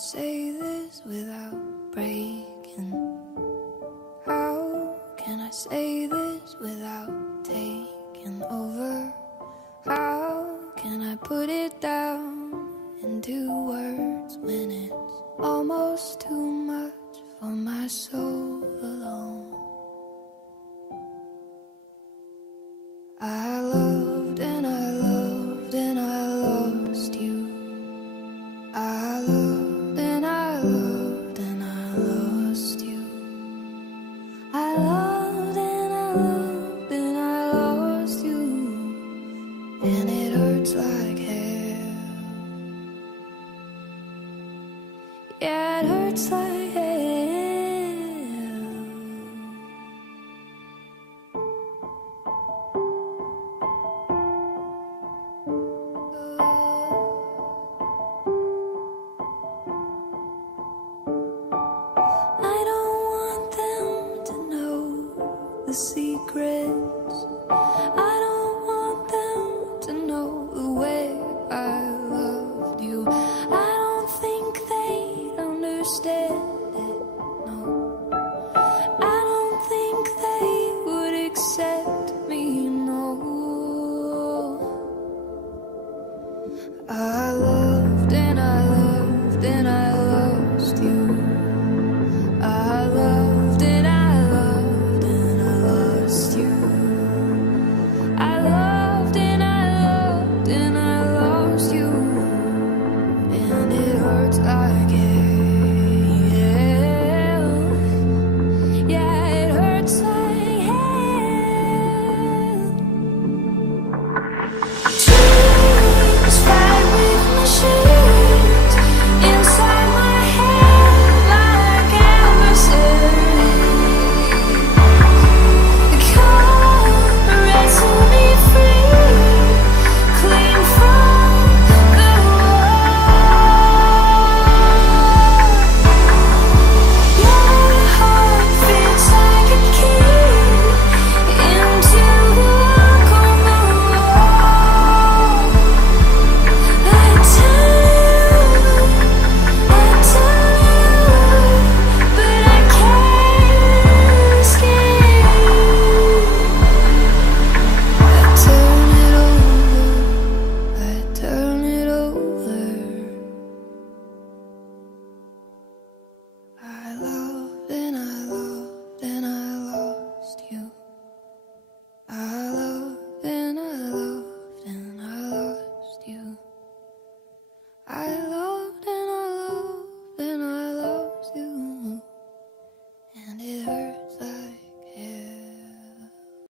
say this without breaking? How can I say this without taking over? How can I put it down into words when it's almost too much for my soul alone? I loved and I loved and I lost you. I loved and I loved and I lost you. I loved and I loved and I lost you. And it hurts like hell. Yeah, it hurts like hell. I don't want them to know the secrets. I don't